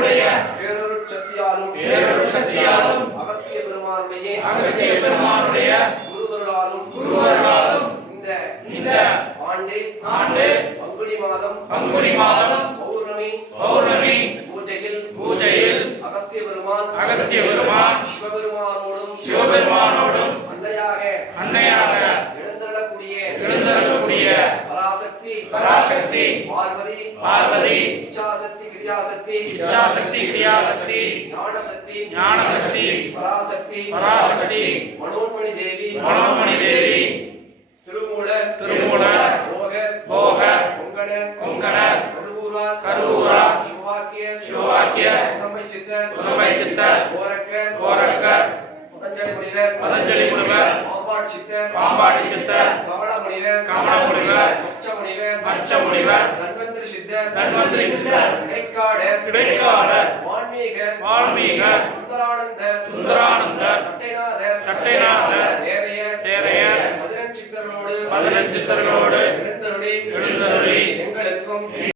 பேரொரு சக்தியாலும் பேரொரு சக்தியாலும் அகஸ்திய பெருமானுடைய அகஸ்திய பெருமானுடைய குருவருளாலும் இந்த இந்த ஆண்டு ஆண்டு பங்குனி மாதம் பங்குனி மாதம் பௌர்ணமி பௌர்ணமி பூஜையில் பூஜையில் அகஸ்திய பெருமான் அகஸ்திய பெருமான் சிவபெருமானோடும் சிவபெருமானோடும் அன்னையாக அன்னையாக எழுந்தருளக்கூடிய எழுந்தருளக்கூடிய பராசக்தி பராசக்தி பார்வதி பார்வதி இச்சாசக்தி கிரியாசக்தி இச்சாசக்தி கிரியாசக்தி. ஞானசக்தி ஞானசக்தி. பராசக்தி பராசக்தி. மனோன்மணி தேவி. மனோன்மணி தேவி. திருமூலர் திருமூலர், போக போக, கொங்கணர் கொங்கணர், கருவூரார் கருவூரார், சிவாக்கிய சிவவாக்கிய, முதன்மை சித்தர் முதன்மை சித்தர், கோரக்கர் கோரக்கர், பதஞ்சலி முனிவர். பதஞ்சலி முனிவர், பாம்பாடி சித்தர் பாம்பாடி சித்தர், கமல முனிவர் கமல முனிவர், மச்ச முனிவர் மச்ச முனிவர், தன்வந்திரி சித்தர் இடைக்காடர் வான்மீகர் வால்மீகர், சுந்தரானந்தர் சுந்தரானந்தர், சட்டைநாதர் சட்டைநாதர், தேரையர் தேரையர், பதினெண் சித்தர்களோடு சித்தர்களோடு எழுந்தருளி